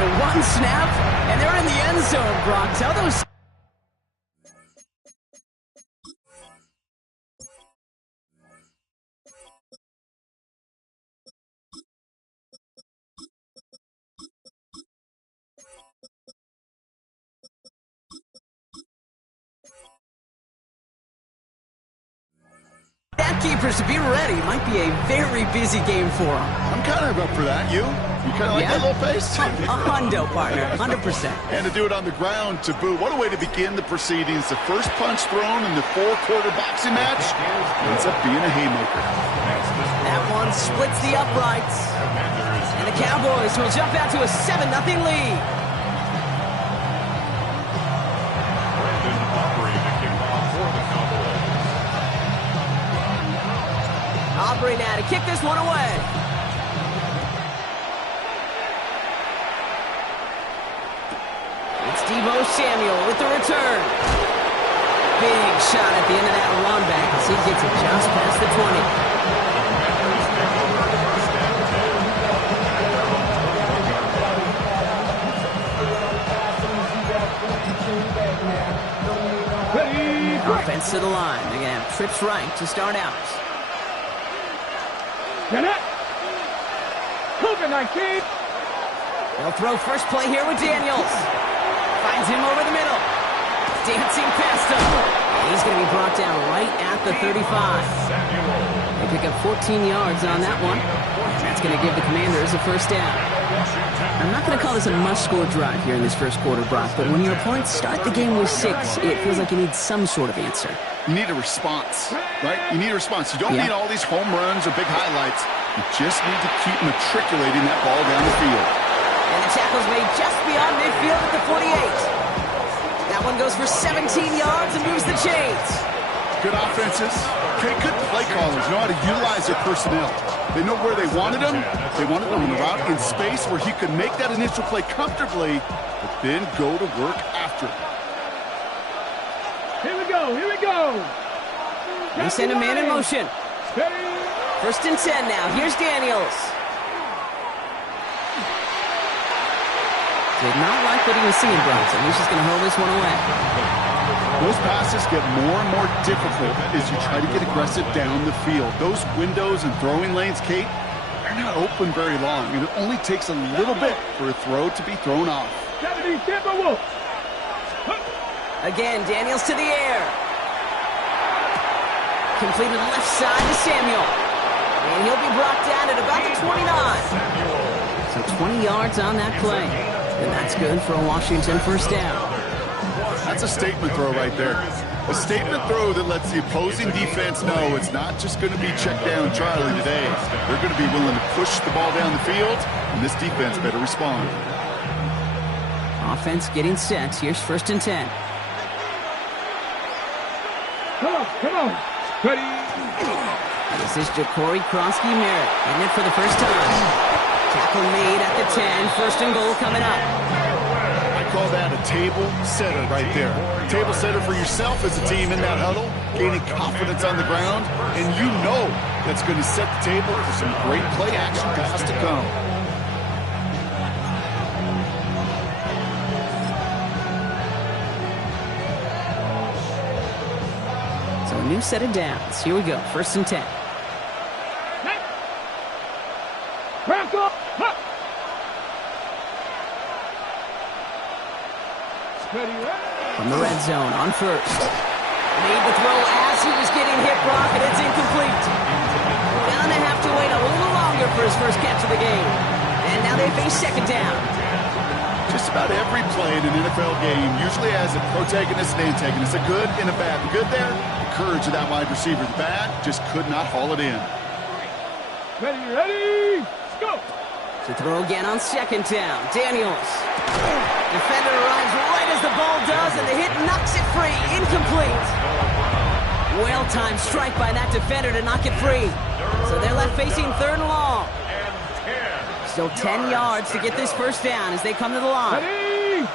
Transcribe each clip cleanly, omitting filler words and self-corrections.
So one snap, and they're in the end zone, Brock. Tell those... keepers to be ready. Might be a very busy game for them. I'm kind of up for that. You kind of like that little pace? A hundo, partner. 100%. And to do it on the ground to boot. What a way to begin the proceedings. The first punch thrown in the four-quarter boxing match ends up being a haymaker. That one splits the uprights. And the Cowboys will jump out to a 7-0 lead. Aubrey now to kick this one away. It's Deebo Samuel with the return. Big shot at the end of that run back as he gets it just past the 20. Offense to the line. They're going to have trips right to start out. COVID-19. They'll throw first play here with Daniels. Finds him over the middle. Dancing past him. He's going to be brought down right at the 35. They pick up 14 yards on that one. And that's going to give the Commanders a first down. I'm not going to call this a must-score drive here in this first quarter, Brock, but when your opponents start the game with 6, it feels like you need some sort of answer. You need a response, right? You need a response. You don't need all these home runs or big highlights. You just need to keep matriculating that ball down the field. And the tackle's made just beyond midfield at the 48. That one goes for 17 yards and moves the chains. Good offenses. Okay, good play callers know how to utilize their personnel. They know where they wanted them. They wanted them on the route in space where he could make that initial play comfortably, but then go to work after it. Here we go. Here we go. They send a man in motion. First and 10 now. Here's Daniels. Did not like what he was seeing, Bronson. He's just going to hold this one away. Those passes get more and more difficult as you try to get aggressive down the field. Those windows and throwing lanes, Kate, they're not open very long, and it only takes a little bit for a throw to be thrown off. Again, Daniels to the air. Completed left side to Samuel. And he'll be brought down at about the 29. So 20 yards on that play. And that's good for a Washington first down. That's a statement throw right there. A statement throw that lets the opposing defense know it's not just going to be check down Charlie today. They're going to be willing to push the ball down the field, and this defense better respond. Offense getting set. Here's first and 10. Come on. Ready. This is Ja'Cory Krosky-Merritt, hitting it for the first time. Tackle made at the 10. First and goal coming up. I call that a table setter right there. Table setter for yourself as a team in that huddle, gaining confidence on the ground, and you know that's going to set the table for some great play action pass to come. So a new set of downs. Here we go. First and 10. From the red zone on first. Made the throw as he was getting hit, Brock, and it's incomplete. Gonna have to wait a little longer for his first catch of the game. And now they face second down. Just about every play in an NFL game usually has a protagonist and antagonist, a good and a bad. The good there, the courage of that wide receiver. The bad just could not haul it in. Ready, let's go. To throw again on second down, Daniels. Defender arrives right as the ball does, and the hit knocks it free. Incomplete. Well-timed strike by that defender to knock it free. So they're left facing third and long. Still 10 yards to get this first down as they come to the line. Ready.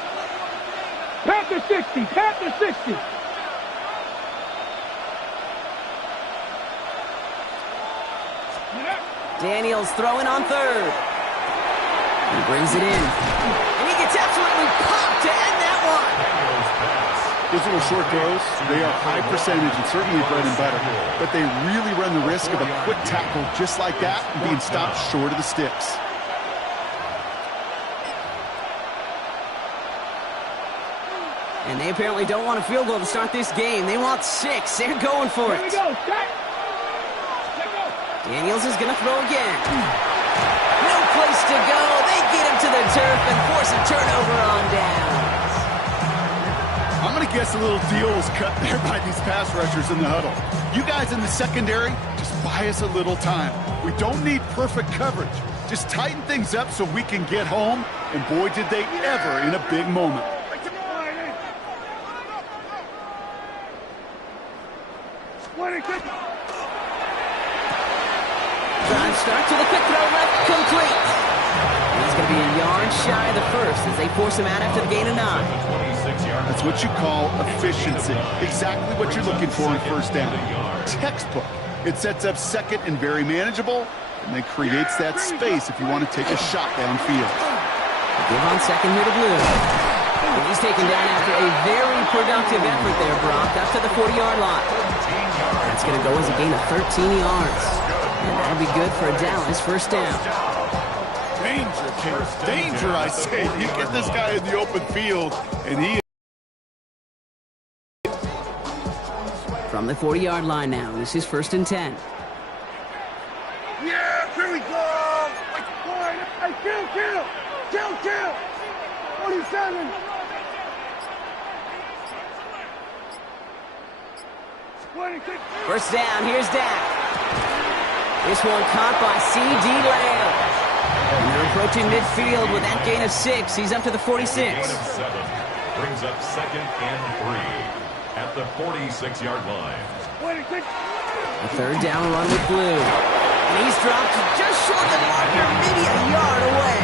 Past the 60. Past the 60. Daniels throwing on third. He brings it in. he popped to end that one. Those little short throws, they are high percentage and certainly bread and butter, but they really run the risk of a quick tackle just like that and being stopped short of the sticks. And they apparently don't want a field goal to start this game. They want 6. They're going for it. Daniels is going to throw again. No place to go. They get him to the turf and force a turnover on downs. I'm going to guess a little deal was cut there by these pass rushers in the huddle. You guys in the secondary, just buy us a little time. We don't need perfect coverage. Just tighten things up so we can get home. And boy, did they ever in a big moment. Drive start to the quick throw left, complete. He's going to be a yard shy of the first as they force him out after the gain of 9. That's what you call efficiency. Exactly what you're looking for in first down. Textbook. It sets up second and very manageable, and then creates that space if you want to take a shot downfield. Give on second here to Blue. And he's taken down after a very productive effort there, Brock, up to the 40-yard line. That's going to go as a gain of 13 yards. And that'll be good for a Dallas first down. Danger, Kate. Danger, I say. You get this guy in the open field, and he... From the 40-yard line now, this is first and 10. Yeah, here we go. Hey, kill. 47. First down, here's Dak. This one caught by C.D. Lamb. And they're approaching midfield with that gain of 6. He's up to the 46. Brings up second and 3 at the 46-yard line. A third down run with Blue. And he's dropped just short of the marker, maybe a yard away.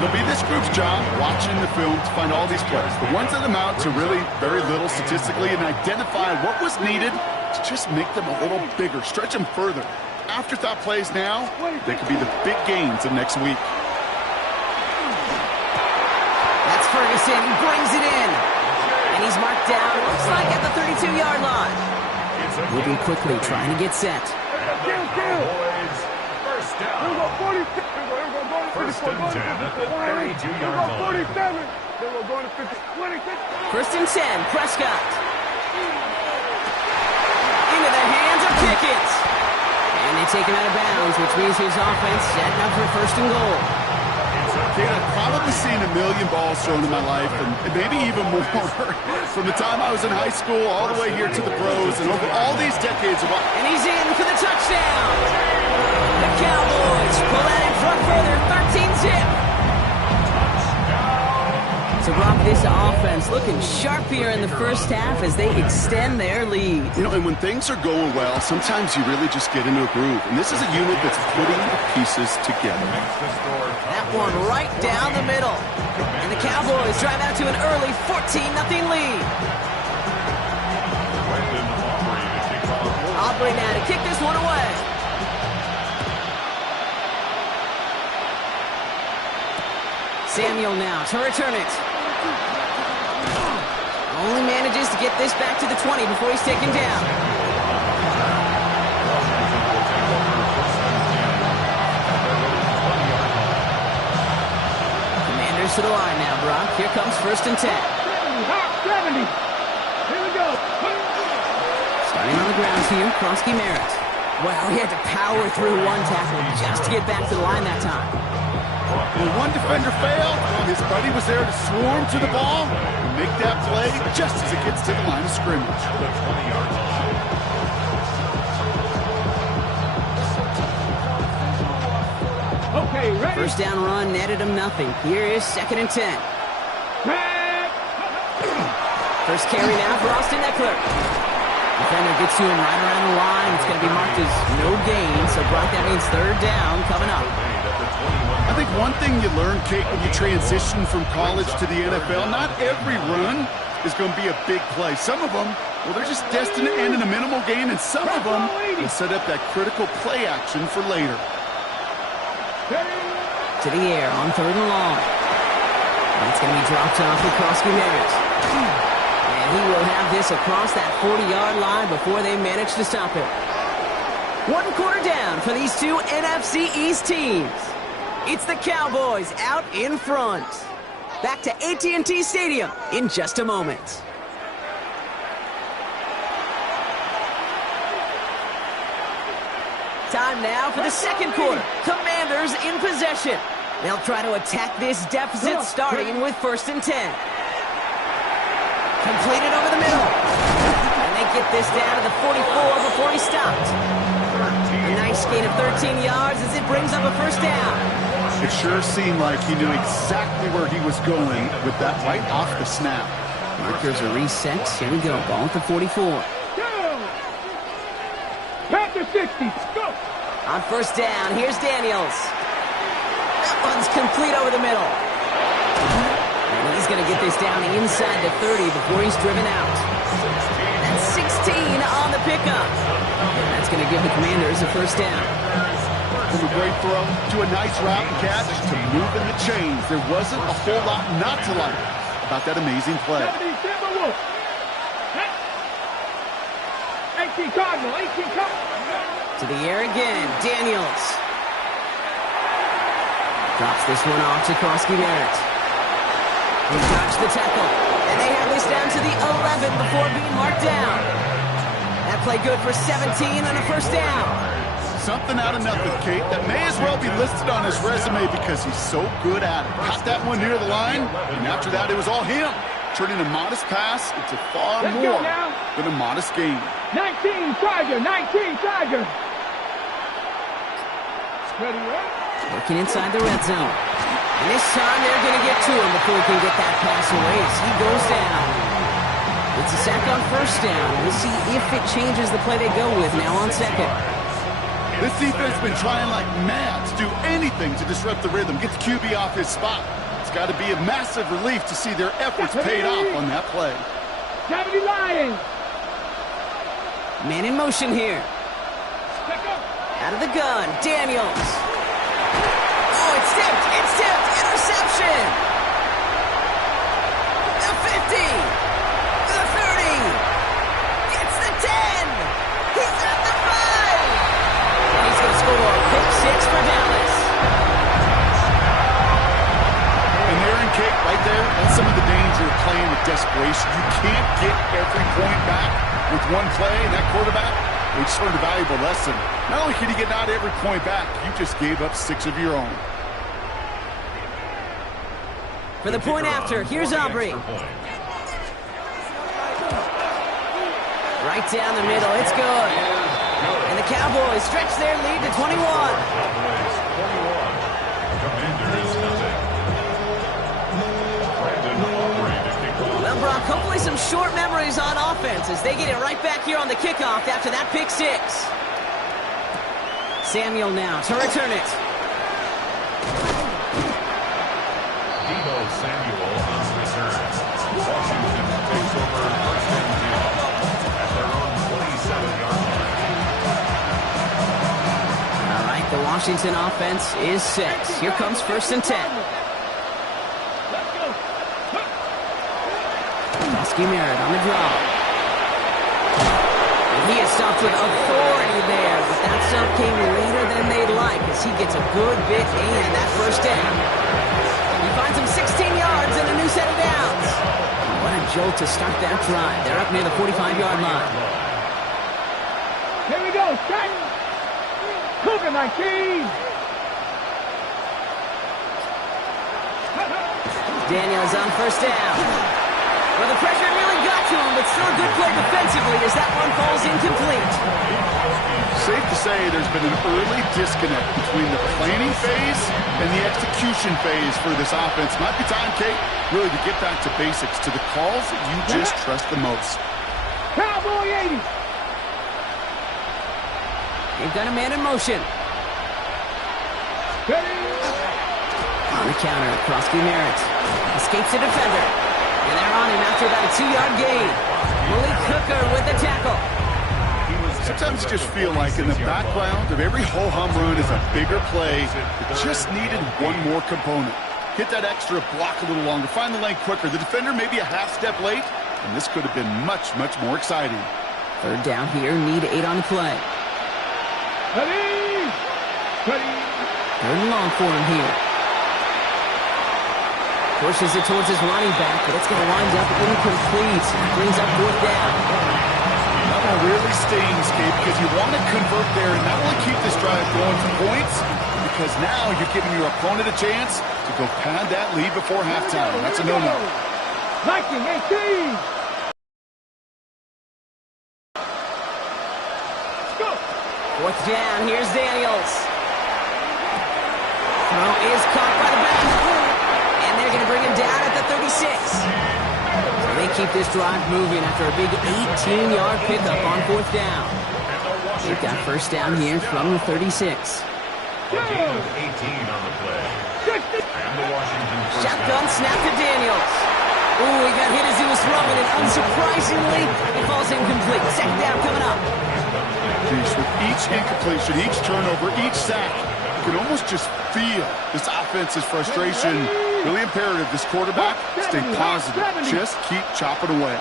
It'll be this group's job watching the film to find all these plays. The ones that amount to really very little statistically and identify what was needed to just make them a little bigger, stretch them further. Afterthought plays now, they could be the big gains of next week. That's Ferguson. He brings it in. And he's marked down, looks like at the 32-yard line. Moving quickly, trying to get set. First down. First and 10 at the 32-yard line. First and 10, Prescott. Into the hands of Pickett. And they take him out of bounds, which means his offense setting up for first and goal. Yeah, I've probably seen a million balls thrown in my life, and maybe even more. From the time I was in high school all the way here to the pros, and over all these decades of... And he's in for the touchdown. The Cowboys pull out in front further, 13-zip. So, Brock, this offense looking sharp here in the first half as they extend their lead. You know, and when things are going well, sometimes you really just get into a groove. And this is a unit that's putting the pieces together. That one right down the middle. And the Cowboys drive out to an early 14-0 lead. Aubrey now to kick this one away. Samuel now to return it. Only manages to get this back to the 20 before he's taken down. Commanders to the line now, Brock. Here comes first and 10. 70. Here we go. Starting on the ground here, Kronsky Merritt. Well, he had to power through one tackle just to get back to the line that time. When one defender failed, his buddy was there to swarm to the ball and make that play just as it gets to the line of scrimmage. Okay, ready? First down run netted him nothing. Here is second and 10. First carry now for Austin Eckler. Defender gets to him right around the line. It's going to be marked as no gain. So, Brock, that means third down coming up. I think one thing you learn, Kate, when you transition from college to the NFL, not every run is going to be a big play. Some of them, well, they're just destined to end in a minimal gain, and some of them will set up that critical play action for later. To the air on third and long. That's going to be dropped off for Krosky Merritt. And he will have this across that 40-yard line before they manage to stop it. 1 quarter down for these two NFC East teams. It's the Cowboys out in front. Back to AT&T Stadium in just a moment. Time now for the second quarter. Commanders in possession. They'll try to attack this deficit starting with 1st and 10. Completed over the middle. And they get this down to the 44 before he stopped. A nice gain of 13 yards as it brings up a 1st down. It sure seemed like he knew exactly where he was going with that right off the snap. Markers are reset. Here we go. Ball at the 44. Panther 60. Go. On 1st down, here's Daniels. That one's complete over the middle. And he's going to get this down inside the 30 before he's driven out. That's 16 on the pickup. And that's going to give the Commanders a 1st down. From a great throw to a nice route and catch to moving the chains. There wasn't a whole lot not to like about that amazing play. 18 Cardinal, 18 Cardinal. To the air again, Daniels. Drops this one off to Krosky Merritt. He dodged the tackle, and they have this down to the 11 before being marked down. That play good for 17 and a 1st down. Something out of nothing, Kate. That may as well be listed on his resume because he's so good at it. Caught that one near the line, and after that it was all him. Turning a modest pass into far more than a modest gain. 19 Tiger, 19 Tiger. Working inside the red zone. And this time they're going to get to him before he can get that pass away as he goes down. It's a sack on 1st down. We'll see if it changes the play they go with now on 2nd. This defense has been trying like mad to do anything to disrupt the rhythm, get the QB off his spot. It's got to be a massive relief to see their efforts paid off on that play. 70 Lions. Man in motion here. Out of the gun, Daniels. Oh, it's tipped. It's tipped. Interception. The 50. The 30. It's the 10. He's at the 5. And he's going to score a quick 6 for Dallas. And there in Kate, right there, that's some of the danger of playing with desperation. You can't get every point back with one play, and that quarterback, he just learned a valuable lesson. Not only can you get not every point back, you just gave up 6 of your own. For the point after, here's Aubrey. Right down the middle, it's good. And the Cowboys stretch their lead to 21. Well, Brock, hopefully some short memories on offense as they get it right back here on the kickoff after that pick 6. Samuel now to return it. Samuel on return. Washington takes over 1st and 10 at their own 27-yard line. All right, the Washington offense is set. Here comes 1st and 10. Krosky Merritt on the draw. And he is stopped with authority there, but that stop came later than they'd like as he gets a good bit and that 1st down. He finds him 16 yards and a new set of downs. What a jolt to start that drive. They're up near the 45-yard line. Here we go. Strike. Cougar 19. Daniels on 1st down. Well, the pressure really got to him, but still a good play defensively as that one falls incomplete. Safe to say there's been an early disconnect between the planning phase and the execution phase for this offense. Might be time, Kate, really to get back to basics, to the calls that you just trust the most. Cowboy 80. They've got a man in motion. On the counter, Krosky Merritt escapes the defender. And they're on him after about a 2-yard gain. Malik Hooker with the tackle. Sometimes you just feel like in the background of every ho-hum run is a bigger play that just needed one more component. Hit that extra block a little longer. Find the lane quicker. The defender may be a half step late, and this could have been much, much more exciting. Third down here, need 8 on the play. Ready. Ready. Third and long for him here. Pushes it towards his running back, but it's going to wind up incomplete. Brings up fourth down. That one really stings, Gabe, because you want to convert there and not only keep this drive going for points, because now you're giving your opponent a chance to go pad that lead before halftime. That's a no-no. 19-18. Go. Fourth down, here's Daniels. Throw is caught by the back. And they're going to bring him down at the 36. So they keep this drive moving after a big 18-yard pickup on fourth down. They've got first down here from the 36. A gain of 18 on the play. And the Washington first Shotgun snap to Daniels. Ooh, he got hit as he was throwing, and unsurprisingly, it falls incomplete. Second down coming up. Geez, with each incompletion, each turnover, each sack, you can almost just feel this offense's frustration. Really imperative, this quarterback, stay positive. Just keep chopping away.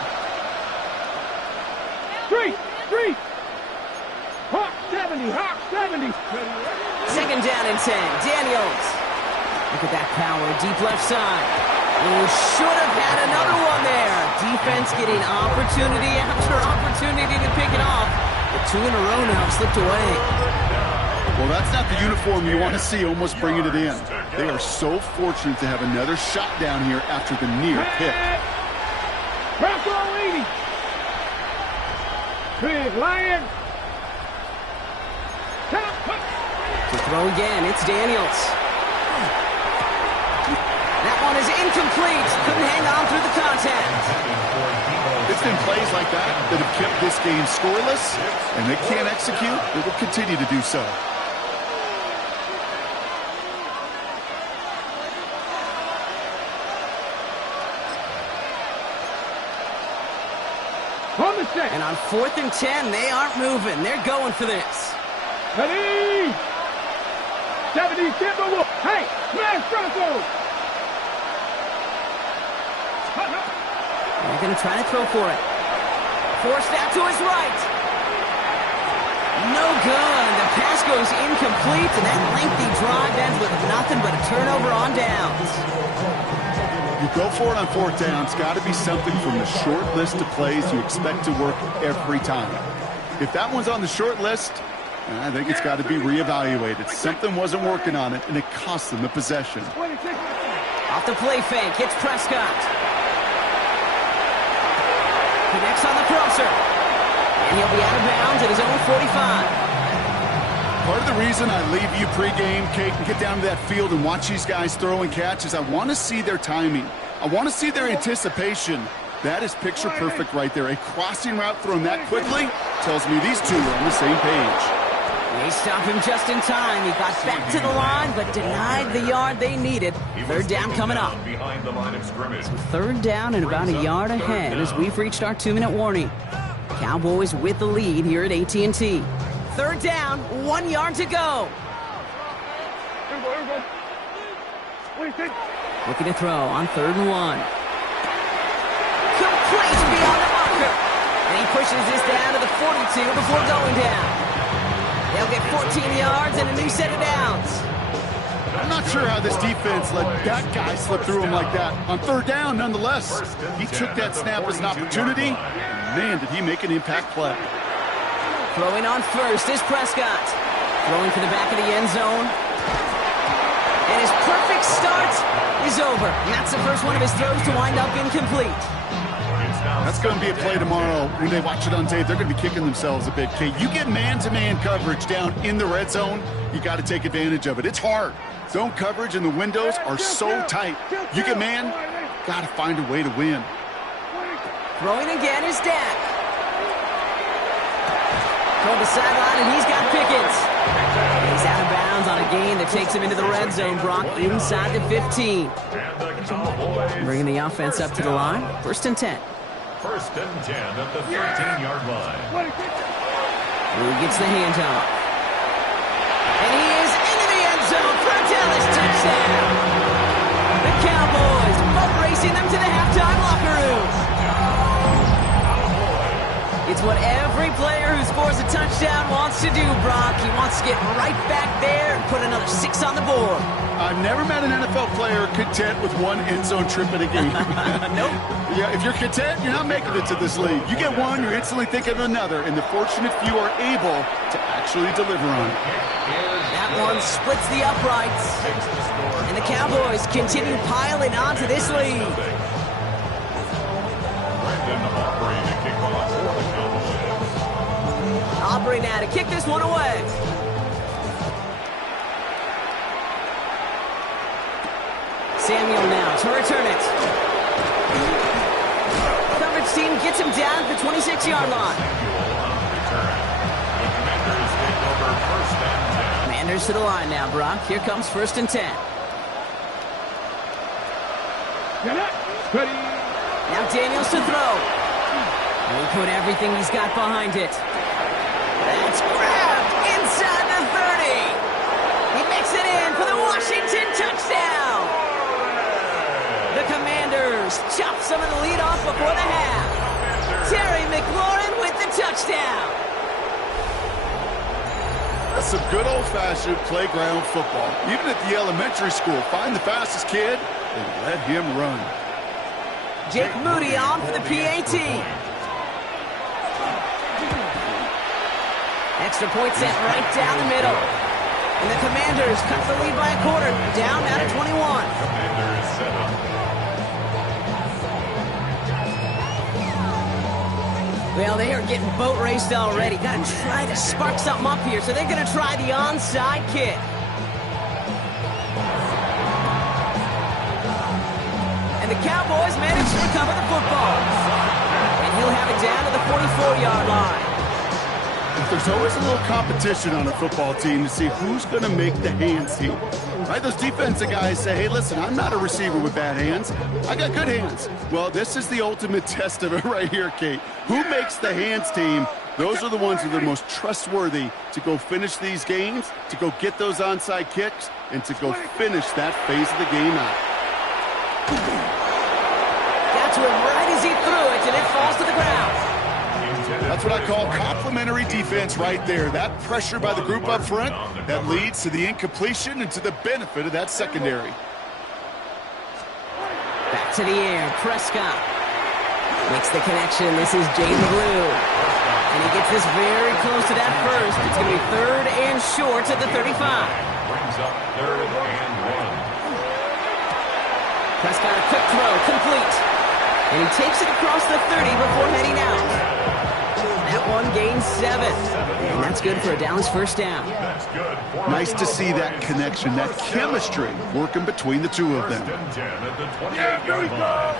3. Hawk 70. Hawk 70. Second down and 10. Daniels. Look at that power, deep left side. Oh, should have had another one there. Defense getting opportunity after opportunity to pick it off. The 2 in a row now slipped away. Well, that's not the uniform you want to see almost bringing it in. They are so fortunate to have another shot down here after the near pick. Bronco 80. Big Lion. To throw again, it's Daniels. That one is incomplete. Couldn't hang on through the contact. It's been plays like that that have kept this game scoreless, and they can't execute. They will continue to do so. And on 4th and 10, they aren't moving. They're going for this. Ready. 70 Timberwolves. Hey, smash Bronco. They're going to try to throw for it. Forced that to his right. No good. The pass goes incomplete, and that lengthy drive ends with nothing but a turnover on downs. You go for it on 4th down. It's got to be something from the short list of plays you expect to work every time. If that one's on the short list, I think it's got to be reevaluated. Something wasn't working on it, and it cost them the possession. Off the play fake, hits Prescott. Connects on the crosser. And he'll be out of bounds at his own 45. Part of the reason I leave you pregame, Kate, and get down to that field and watch these guys throw and catch is I want to see their timing. I want to see their anticipation. That is picture perfect right there. A crossing route thrown that quickly tells me these two are on the same page. They stop him just in time. He got back to the line, but denied the yard they needed. Third down coming up. Behind the line of scrimmage. Third down and about a yard ahead as we've reached our 2-minute warning. Cowboys with the lead here at AT&T. Third down, 1 yard to go. Looking to throw on 3rd and 1. Complete beyond the marker. And he pushes this down to the 42 before going down. They'll get 14 yards and a new set of downs. I'm not sure how this defense let that guy slip through him like that. On 3rd down, nonetheless, he took that snap as an opportunity. And man, did he make an impact play. Throwing on first is Prescott. Throwing to the back of the end zone. And his perfect start is over. And that's the first one of his throws to wind up incomplete. That's going to be a play tomorrow. When they watch it on tape, they're going to be kicking themselves a bit. Kate, you get man-to-man coverage down in the red zone, you got to take advantage of it. It's hard. Zone coverage and the windows are so tight. You get man, got to find a way to win. Throwing again is Dak. From the sideline, and he's got Pickens. He's out of bounds on a gain that takes him into the red zone. Brock inside the 15. Bringing the offense up to the line. 1st and 10. 1st and 10 at the 13-yard line. Who gets the handoff? And he is into the end zone for a Dallas touchdown. The what every player who scores a touchdown wants to do, Brock. He wants to get right back there and put another 6 on the board. I've never met an NFL player content with one end zone trip in a game. Nope. Yeah, if you're content, you're not making it to this league. You get one, you're instantly thinking of another, and the fortunate few are able to actually deliver on it. That one splits the uprights. And the Cowboys continue piling onto this lead. Aubrey now to kick this one away. Samuel now to return it. Coverage team gets him down at the 26-yard line. Commanders to the line now, Brock. Here comes 1st and 10. Now Daniels to throw. And he put everything he's got behind it. That's grabbed inside the 30. He makes it in for the Washington touchdown. The Commanders chop some of the lead off before the half. Terry McLaurin with the touchdown. That's some good old-fashioned playground football. Even at the elementary school, find the fastest kid and let him run. Jake Moody on for the PAT. Extra point sent right down the middle. And the Commanders cut the lead by a quarter, down out of 21. Commanders set up. Well, they are getting boat raced already. Got to try to spark something up here, so they're going to try the onside kick. And the Cowboys manage to recover the football. And he'll have it down to the 44-yard line. There's always a little competition on a football team to see who's going to make the hands team. Right? Those defensive guys say, hey, listen, I'm not a receiver with bad hands. I got good hands. Well, this is the ultimate test of it right here, Kate. Who makes the hands team? Those are the ones who are the most trustworthy to go finish these games, to go get those onside kicks, and to go finish that phase of the game out. Got to him right as he threw it, and it falls to the ground. That's what I call complimentary defense right there. That pressure by the group up front, that leads to the incompletion and to the benefit of that secondary. Back to the air, Prescott makes the connection. This is Jaden Blue. And he gets this very close to that first. It's going to be 3rd and short at the 35. Brings up 3rd and 1. Prescott, a quick throw, complete. And he takes it across the 30 before heading out. That one gains 7. And that's good for a Dallas first down. That's good. Nice to see that connection, that chemistry working between the two of them. 1st and 10 at the 28-yard line.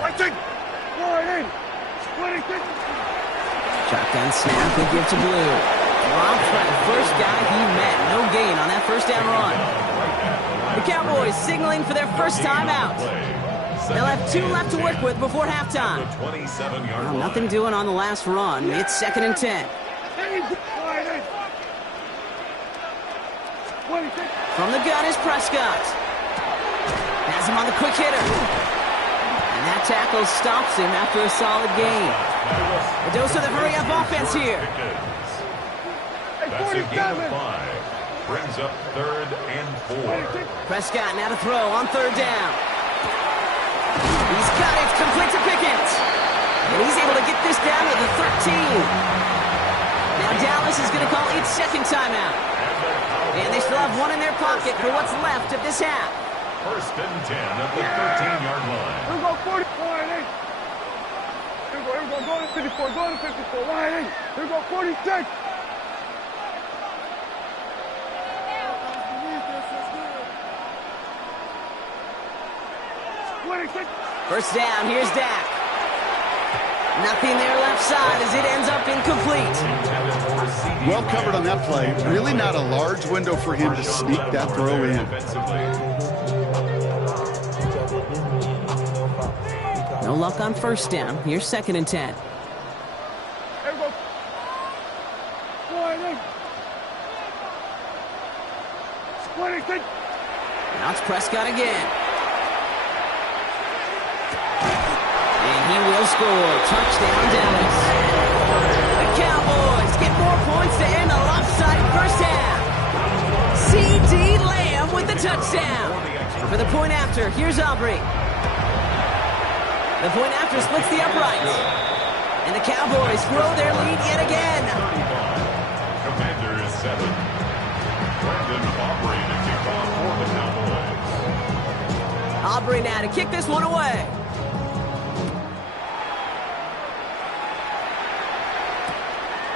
Shotgun snap, they give to Blue. Dropped by the first guy he met. No gain on that first down run. The Cowboys signaling for their first time out. They'll have 2 left to work with before halftime. Well, nothing doing on the last run. It's 2nd and 10. From the gun is Prescott. Has him on the quick hitter. And that tackle stops him after a solid gain. A dose of the hurry-up offense here. That's a gain of 5. Brings up 3rd and 4. Prescott now to throw on 3rd down. He's got it, complete to Pickens. And he's able to get this down to the 13. Now Dallas is going to call its 2nd timeout. And they still have 1 in their pocket for what's left of this half. 1st and 10 at the 13-yard line. Here we go, 44, line 8. Here we go, go to 54, go to 54, line 8. Here we go, 46. First down, here's Dak. Nothing there left side as it ends up incomplete. Well covered on that play. Really not a large window for him to sneak that throw in. No luck on first down. Here's 2nd and 10. Here we go. Now it's Prescott again. And he will score. Touchdown, Dallas. The Cowboys get 4 points to end a lopsided first half. C.D. Lamb with the touchdown. For the point after, here's Aubrey. The point after splits the uprights. And the Cowboys grow their lead yet again. Commander is 7. Brandon Aubrey to kick off for the Cowboys. Aubrey now to kick this one away.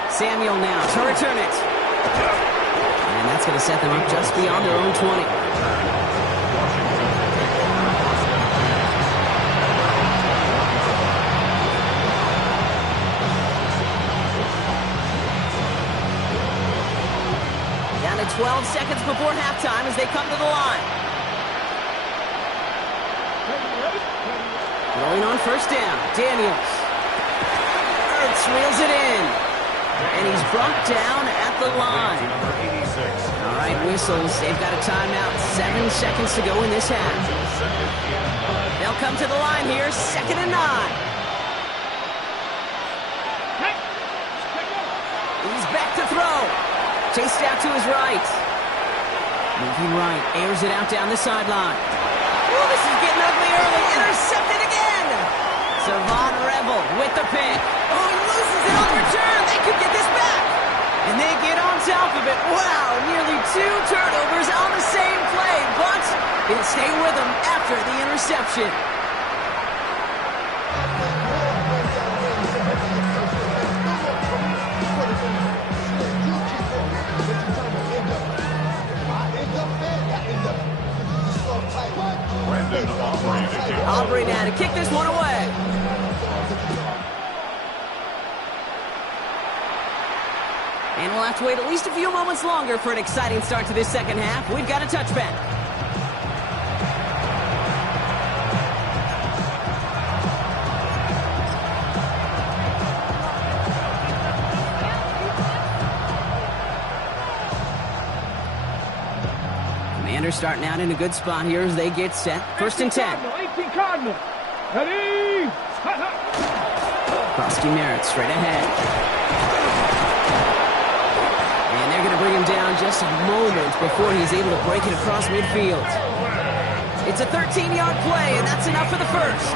Samuel now to return it. And that's going to set them up just beyond their own 20. Down to 12 seconds before halftime as they come to the line. Going on first down, Daniels. Ertz reels it in. And he's brought down at the line. All right, whistles. They've got a timeout. 7 seconds to go in this half. They'll come to the line here. 2nd and 9. He's back to throw. Chased out to his right. Moving right. Airs it out down the sideline. Oh, this is getting ugly early. Intercepted again. Savon Rebel with the pick. Oh, he loses it on return. They could get this back. And they get on top of it. Wow, nearly 2 turnovers on the same play. But it'll stay with them after the interception. Aubrey now to kick this one away. And we'll have to wait at least a few moments longer for an exciting start to this second half. We've got a touchback. Commanders starting out in a good spot here as they get set. 1st and 10. 18 Cardinal. Ready? Krusty Merritt straight ahead. And they're going to bring him down just a moment before he's able to break it across midfield. It's a 13-yard play, and that's enough for the first.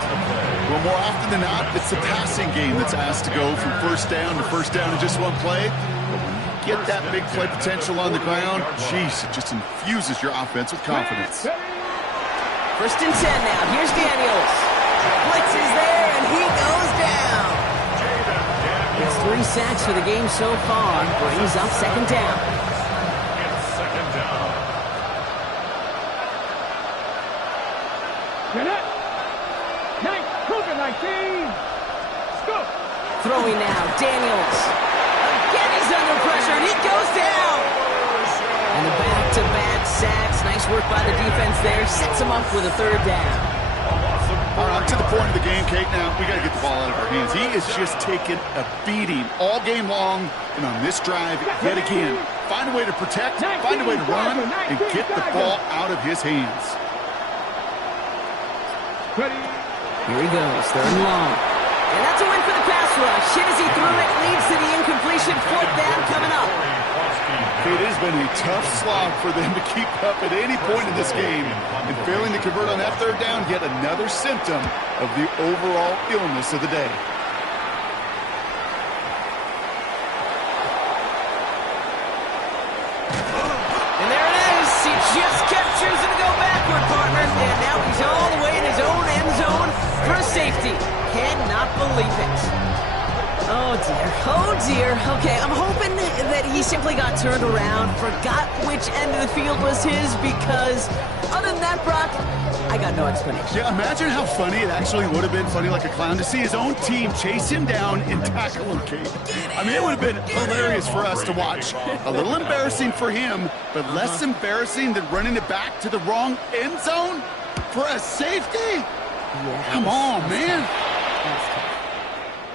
Well, more often than not, it's the passing game that's asked to go from first down in just one play. Get that big play potential on the ground, geez, it just infuses your offense with confidence. 1st and 10 now. Here's Daniels. Blitz is there, and he goes down. It's 3 sacks for the game so far. Brings up 2nd down. It's 2nd down. Get it. 19. Go. Throwing now, Daniels. Again, he's under pressure, and he goes down. And the back-to-back sacks. Nice work by the defense there. Sets him up with a 3rd down. All right, to the point of the game, Kate. Now, we got to get the ball out of our hands. He is just taking a beating all game long, and on this drive, yet again, find a way to protect, find a way to run, and get the ball out of his hands. Ready? Here he goes, 3rd and long. And that's a win for the pass rush. Hit as he threw it, leads to the incompletion. 4th down coming up. It has been a tough slog for them to keep up at any point in this game. And failing to convert on that 3rd down, yet another symptom of the overall illness of the day. And there it is. He just kept choosing to go backward, partner. And now he's all the way in his own end zone for a safety. Cannot believe it. Oh, dear. Oh, dear. Okay, I'm hoping that he simply got turned around, forgot which end of the field was his, because other than that, Brock, I got no explanation. Yeah, imagine how funny it actually would have been, funny like a clown, to see his own team chase him down and tackle him, Kate. I mean, it would have been hilarious for us to watch. A little embarrassing for him, but less embarrassing than running it back to the wrong end zone for a safety? Yeah, Come on, man.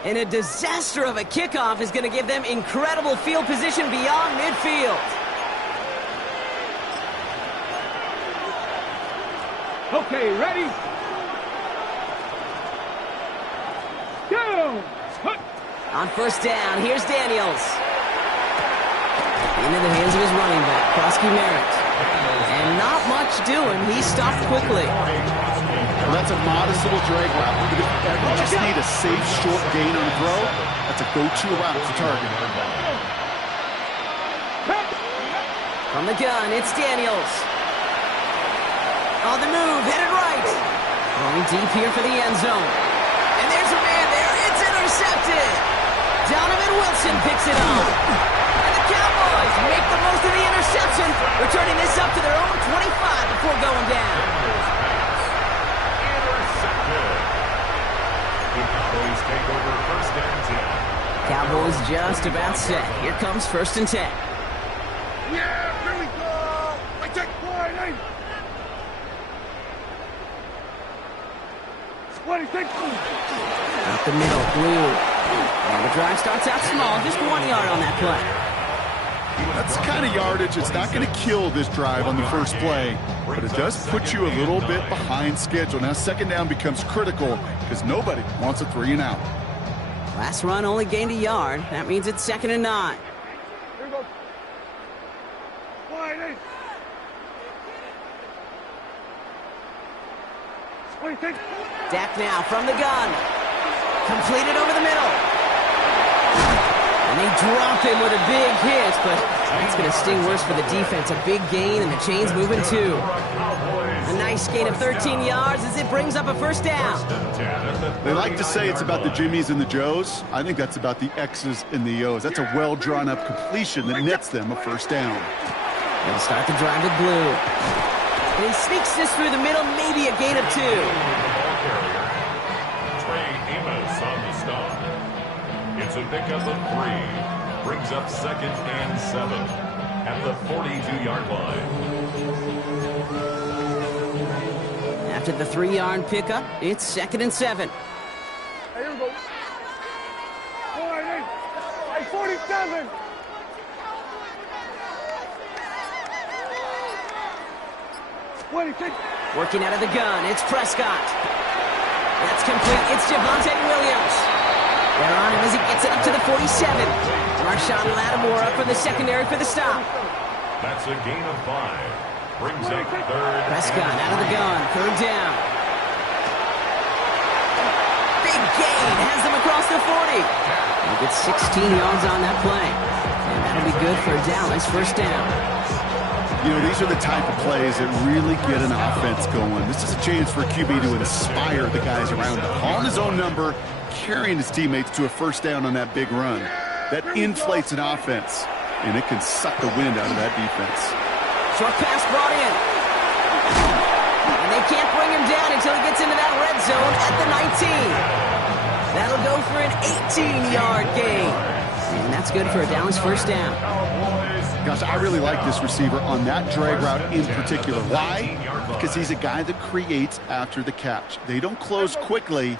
And a disaster of a kickoff is going to give them incredible field position beyond midfield. Okay, ready? Go! On first down, here's Daniels. Into the hands of his running back, Krosky Merritt. And not much doing. He stopped quickly. Well, that's a modest little drag route. But if you ever just need a safe, short gain on a throw, that's a go-to route to target. From the gun, it's Daniels. On the move, headed right. Going deep here for the end zone. And there's a man there. It's intercepted. Donovan Wilson picks it up. And the Cowboys make the most of the interception, returning this up to their own 25 before going down. Intercepted. The Cowboys take over first and 10. Cowboys just about set. Here comes first and 10. Yeah, here we go. I take one, eh? 26. Up the middle, Blue. And the drive starts out small, just 1 yard on that play. That's the kind of yardage. It's not going to kill this drive on the first play, but it does put you a little bit behind schedule. Now second down becomes critical because nobody wants a 3 and out. Last run only gained a yard. That means it's 2nd and 9. Here we go. Wide, eh? 26. Dak now from the gun. Completed over the middle. And they drop him with a big hit, but that's going to sting worse for the defense. A big gain, and the chain's moving too. A nice gain of 13 yards as it brings up a first down. They like to say it's about the Jimmies and the Joes. I think that's about the X's and the O's. That's a well-drawn-up completion that nets them a first down. They'll start the drive with Blue. And he sneaks this through the middle, maybe a gain of 2. Trey Amos on the stop. It's a pickup of 3. Brings up 2nd and 7 at the 42-yard line. After the 3-yard pickup, it's 2nd and 7. Hey, here we go. Wide, eh? Hey, 47. 26. Working out of the gun, it's Prescott. That's complete. It's Javonte Williams. They're on him as he gets it up to the 47. Marshawn Lattimore up from the secondary for the stop. That's a gain of 5. Brings up 3rd. Prescott out of the gun, 3rd down. Big gain, has them across the 40. He gets 16 yards on that play. And that'll be good for Dallas, first down. You know, these are the type of plays that really get an offense going. This is a chance for a QB to inspire the guys around him. Calling his own number, carrying his teammates to a first down on that big run. That inflates an offense, and it can suck the wind out of that defense. Short pass brought in. And they can't bring him down until he gets into that red zone at the 19. That'll go for an 18-yard gain. And that's good for a Dallas first down. Gosh, I really like this receiver on that drag route in particular. Why? Because he's a guy that creates after the catch. They don't close quickly.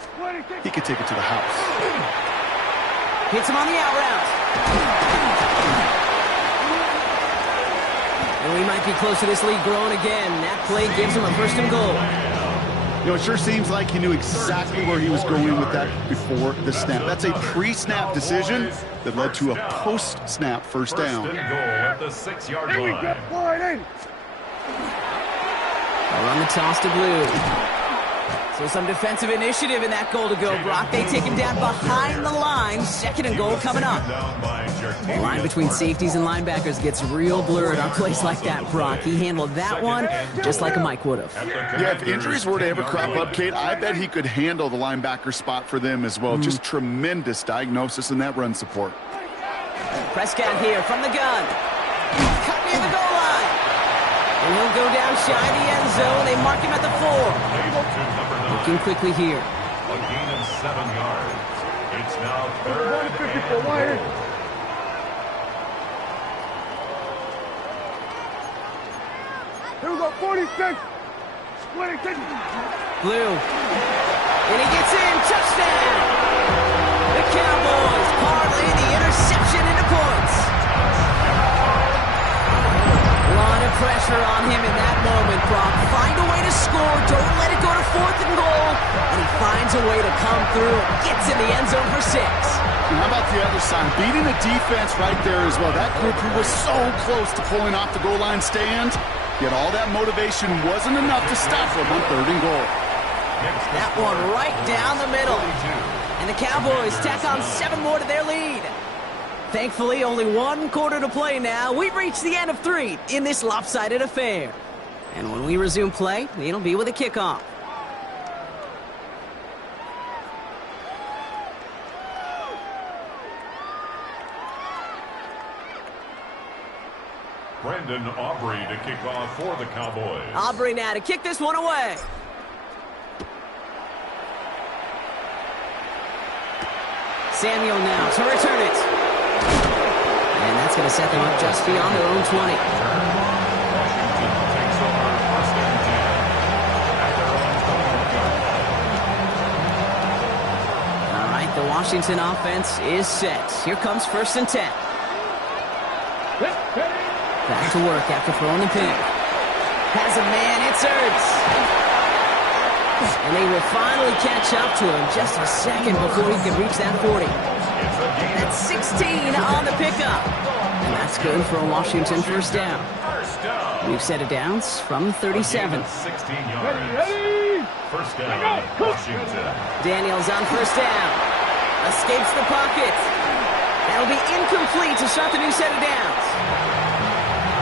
He could take it to the house. Hits him on the out route. And we might be close to this lead growing again. That play gives him a first and goal. You know, it sure seems like he knew exactly where he was going with that before the snap. That's a pre-snap decision that led to a post-snap first down. First and goal at the 6-yard Here we line. go. Wide, eh? They'll run the toss to Blue. So some defensive initiative in that goal to go, Brock. They take him down behind the line. 2nd and goal coming up. The line between safeties and linebackers gets real blurred on plays like that, Brock. He handled that one just like a Mike would have. Yeah, if injuries were to ever crop up, Kate, I bet he could handle the linebacker spot for them as well. Just tremendous diagnosis in that run support. Prescott here from the gun. Cut near the goal line. And he'll go down shy of the end zone. They mark him at the 4. Looking quickly here. A gain of 7 yards. It's now 3rd 54. Wide, eh? Here we go. 46. 26. Blue. And he gets in. Touchdown. The Cowboys parlay the interception into points. A lot of pressure on him in that moment, Brock. Find a way to score. Don't let it go to 4th and goal. And he finds a way to come through. Gets in the end zone for 6. And how about the other side? Beating the defense right there as well. That group who was so close to pulling off the goal line stand, yet all that motivation wasn't enough to stop them on 3rd and goal. That one right down the middle. And the Cowboys tack on 7 more to their lead. Thankfully, only 1 quarter to play now. We've reached the end of 3 in this lopsided affair. And when we resume play, it'll be with a kickoff. Brandon Aubrey to kick off for the Cowboys. Aubrey now to kick this one away. Samuel now to return it. And that's going to set them up just beyond their own 20. Washington takes over 1st and 10 at their own 20-yard line. All right, the Washington offense is set. Here comes 1st and 10. Back to work after throwing the pick. Has a man, it's Ertz. And they will finally catch up to him just a second before he can reach that 40. That's 16 on the pickup. And that's good for a Washington 1st down. We've set it downs from 37. 16 yards. 1st down, Washington. Daniels on 1st down. Escapes the pocket. That'll be incomplete to start the new set of downs.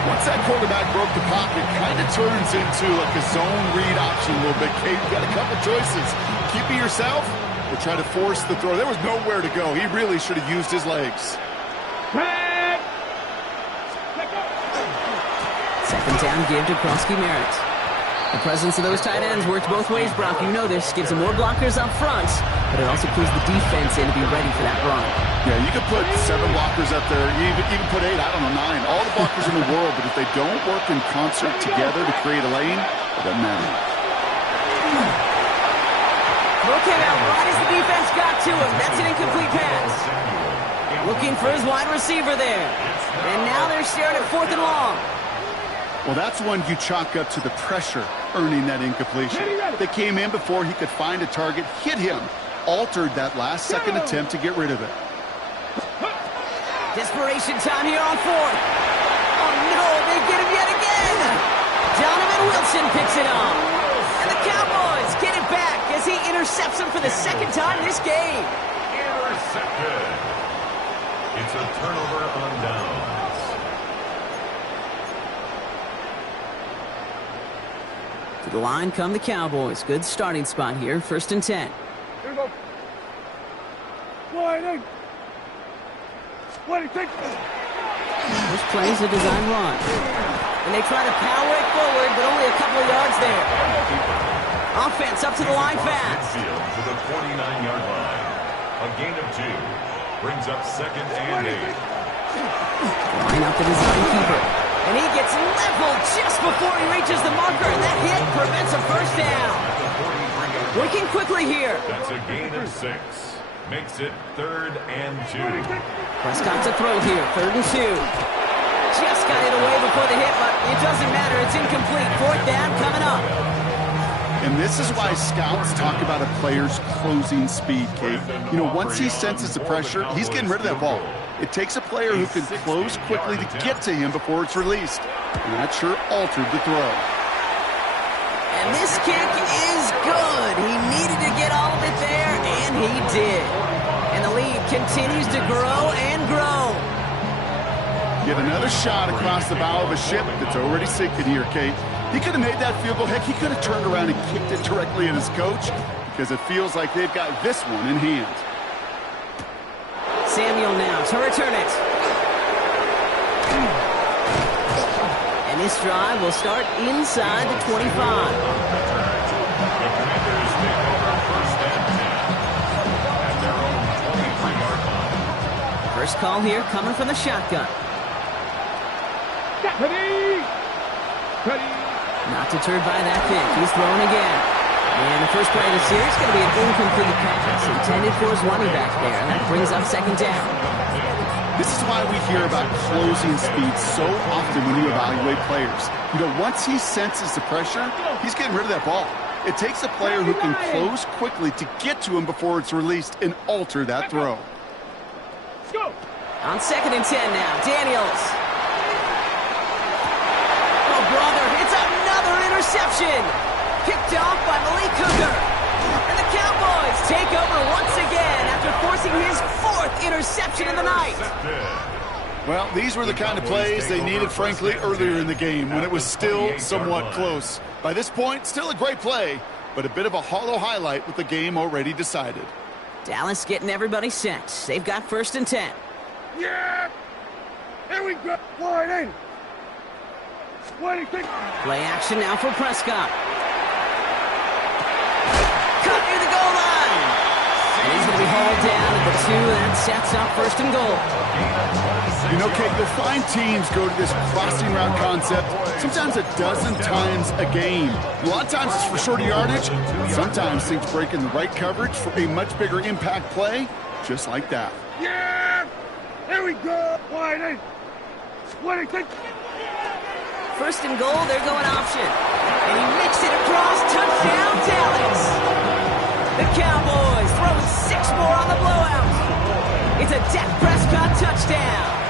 Once that quarterback broke the pocket, kind of turns into like a zone read option a little bit. Kate, you got a couple choices. Keep it yourself or try to force the throw. There was nowhere to go. He really should have used his legs. 2nd down give to Krosky-Merritt. The presence of those tight ends works both ways, Brock. You know this. Gives them more blockers up front, but it also clues the defense in to be ready for that run. Yeah, you could put 7 blockers up there. You even put 8, I don't know, 9. All the blockers in the world, but if they don't work in concert together to create a lane, it doesn't matter. Throw came out right as the defense got to him. That's an incomplete pass. Looking for his wide receiver there. And now they're staring at 4th and long. Well, that's one you chalk up to the pressure earning that incompletion. They came in before he could find a target, hit him, altered that last second attempt to get rid of it. Desperation time here on 4th. Oh, no, they get him yet again. Donovan Wilson picks it up. And the Cowboys get it back as he intercepts him for the 2nd time this game. Intercepted. It's a turnover on downs. To the line come the Cowboys. Good starting spot here. 1st and 10. Here we go. Sliding. Take This play's a design run. And they try to power it forward, but only a couple of yards there. Offense up to the line fast. Field to the 49-yard line. A gain of 2. Brings up 2nd and 8. Line out the design keeper. And he gets leveled just before he reaches the marker. And that hit prevents a 1st down. Working quickly here. That's a gain of 6. Makes it 3rd and 2. Prescott to throw here. 3rd and 2. Just got it away before the hit, but it doesn't matter. It's incomplete. 4th down coming up. And this is why scouts talk about a player's closing speed, Kate. You know, once he senses the pressure, he's getting rid of that ball. It takes a player who can close quickly to get to him before it's released. And that sure altered the throw. And this kick is good. He needed to get all of it there, and he did. And the lead continues to grow and grow. Yet another shot across the bow of a ship that's already sinking here, Kate. He could have made that field goal. Heck, he could have turned around and kicked it directly at his coach because it feels like they've got this one in hand. Samuel now to return it. And this drive will start inside the 25. The Commanders take over 1st and 10 at their own 23-yard line. First call here coming from the shotgun. Not deterred by that pick. He's throwing again. And the first play of the series is going to be an incomplete pass intended for his running back there. And that brings up 2nd down. This is why we hear about closing speed so often when you evaluate players. You know, once he senses the pressure, he's getting rid of that ball. It takes a player who can close quickly to get to him before it's released and alter that throw. go. On 2nd and 10 now, Daniels. Oh, brother, it's another interception. Picked off by Malik Hooker. And the Cowboys take over once again after forcing his 4th interception of the night. Well, these were the kind of plays they needed, frankly, earlier in the game when it was still somewhat close. By this point, still a great play, but a bit of a hollow highlight with the game already decided. Dallas getting everybody set. They've got 1st and 10. Yeah. Here we go. Wide in. 26. Play action now for Prescott. Cut near the goal line. And he's going to be hauled down at the 2. That sets up 1st and goal. You know, Kate, you'll find teams go to this crossing route concept sometimes a dozen times a game. A lot of times it's for shorter yardage. Sometimes things break in the right coverage for a much bigger impact play, just like that. Yeah. Here we go. Wide in. 26. 1st and goal, they're going option. And he makes it across. Touchdown, Dallas. The Cowboys throwing 6 more on the blowout. It's a Dak Prescott touchdown.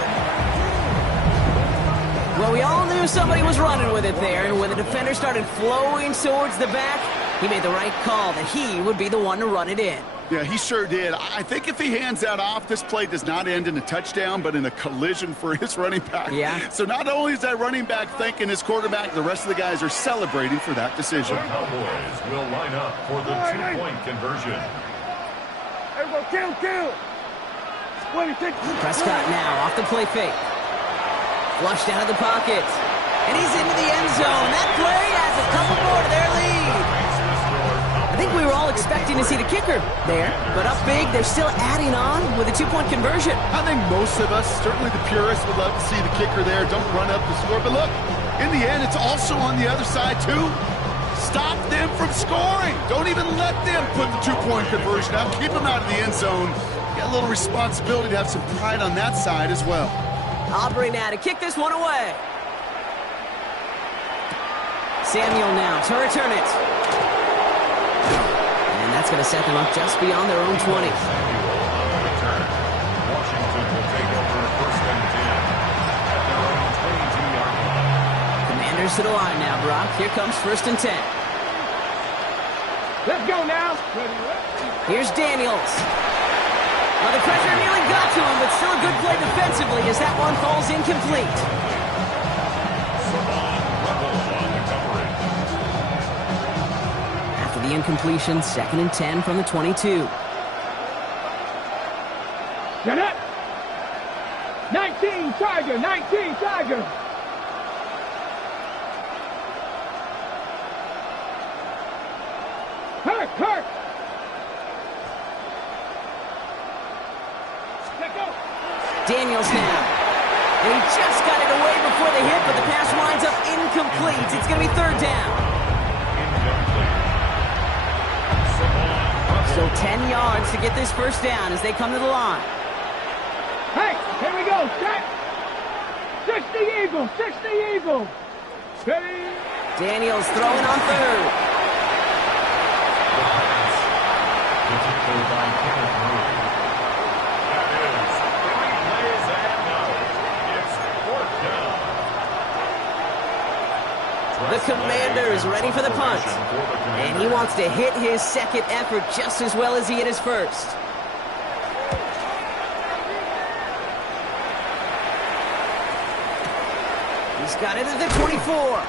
Well, we all knew somebody was running with it there, and when the defender started flowing towards the back, he made the right call that he would be the one to run it in. Yeah, he sure did. I think if he hands that off, this play does not end in a touchdown, but in a collision for his running back. Yeah. So not only is that running back thanking his quarterback, the rest of the guys are celebrating for that decision. The Cowboys will line up for the 2-point conversion. Everybody kill. 26. Prescott now off the play fake. Flushed out of the pocket. And he's into the end zone. That play adds a couple more to their lead. I think we were all expecting to see the kicker there, but up big, they're still adding on with a 2-point conversion. I think most of us, certainly the purists, would love to see the kicker there. Don't run up the score. But look, in the end, it's also on the other side, too. Stop them from scoring. Don't even let them put the 2-point conversion out. Keep them out of the end zone. You got a little responsibility to have some pride on that side as well. Aubrey now to kick this one away. Samuel now to return it. And that's going to set them up just beyond their own 20. Washington will take over 1st and 10 at their own 22-yard line. Commanders to the line now, Brock. Here comes 1st and 10. Let's go now. Here's Daniels. Well, the pressure nearly got to him, but still a good play defensively as that one falls incomplete. After the incompletion, 2nd and 10 from the 22. Get it. 19 Tiger. 19 Tiger. Hurt. Daniels now. And he just got it away before the hit, but the pass winds up incomplete. It's going to be 3rd down. So 10 yards to get this 1st down as they come to the line. Hey, here we go. Set. 60 Eagle. 60 Eagle. Ready. Daniels throwing on 3rd. The Commander is ready for the punt. And he wants to hit his 2nd effort just as well as he hit his 1st. He's got it at the 24.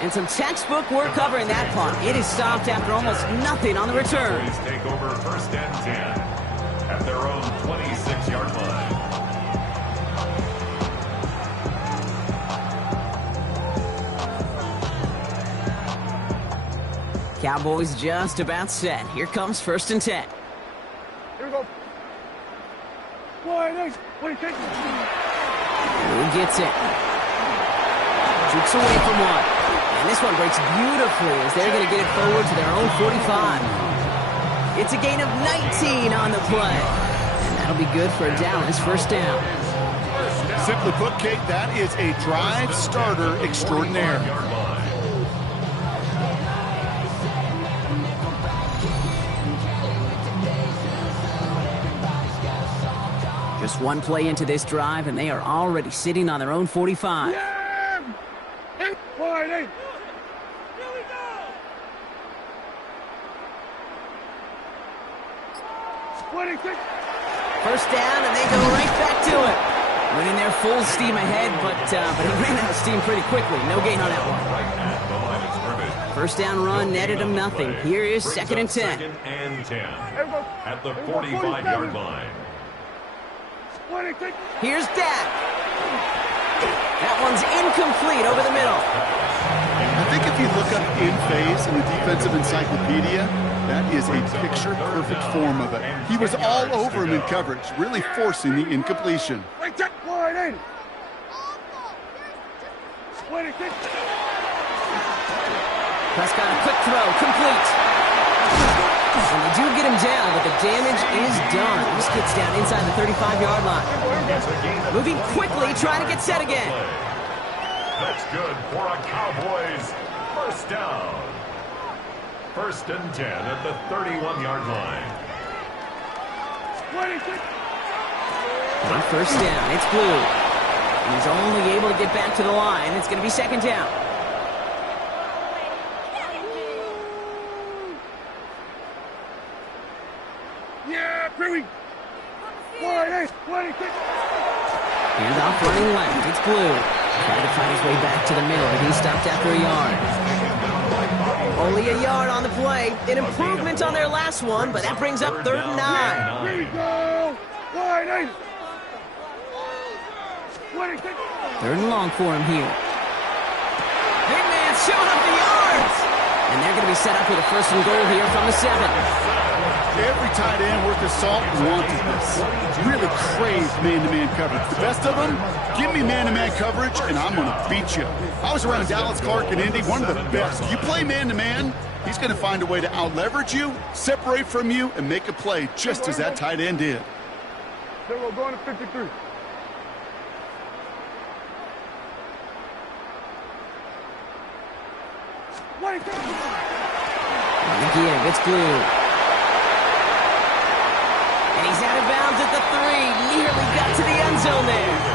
And some textbook work covering that punt. It is stopped after almost nothing on the return. Take over 1st and 10 at their own 26-yard line. Cowboys just about set. Here comes 1st and 10. Here we go. Wide in. 26. Who gets it? Jukes away from one. And this one breaks beautifully as they're going to get it forward to their own 45. It's a gain of 19 on the play. And that'll be good for a Dallas 1st down. Simply put, Kate, that is a drive starter extraordinaire. Just one play into this drive, and they are already sitting on their own 45. Yeah! Wide eight. First down, and they go right back to it. Went in there full steam ahead, but he ran out of steam pretty quickly. No gain on that one. First down run netted him nothing. Here is second and 10. Second and 10 at the 45-yard line. Here's Dak. That one's incomplete over the middle. I think if you look up in phase in the defensive encyclopedia, that is a picture-perfect form of it. He was all over him in coverage, really forcing the incompletion. Prescott, a quick throw, complete. And they do get him down, but the damage is done. This gets down inside the 35-yard line. Moving quickly, trying to get set again. That's good for a Cowboys first down. First and 10 at the 31-yard line. On first down, it's Blue. He's only able to get back to the line. It's going to be second down. Hands off running left. It's Blue. Trying to find his way back to the middle, but he stopped after a yard. Only a yard on the play. An improvement on their last one, but that brings up third and 9. Here we go. Wide eight. Third and long for him here. Big man showing up the yards. And they're going to be set up with a first and goal here from the 7. Every tight end worth his salt wanted this. Really craved man-to-man coverage. The best of them, give me man-to-man coverage, and I'm going to beat you. I was around Dallas Clark and Indy, one of the best. You play man-to-man, he's going to find a way to out-leverage you, separate from you, and make a play just as that tight end did. Then we're going to 53. Again, it's Blue. And he's out of bounds at the 3. Nearly got to the end zone there.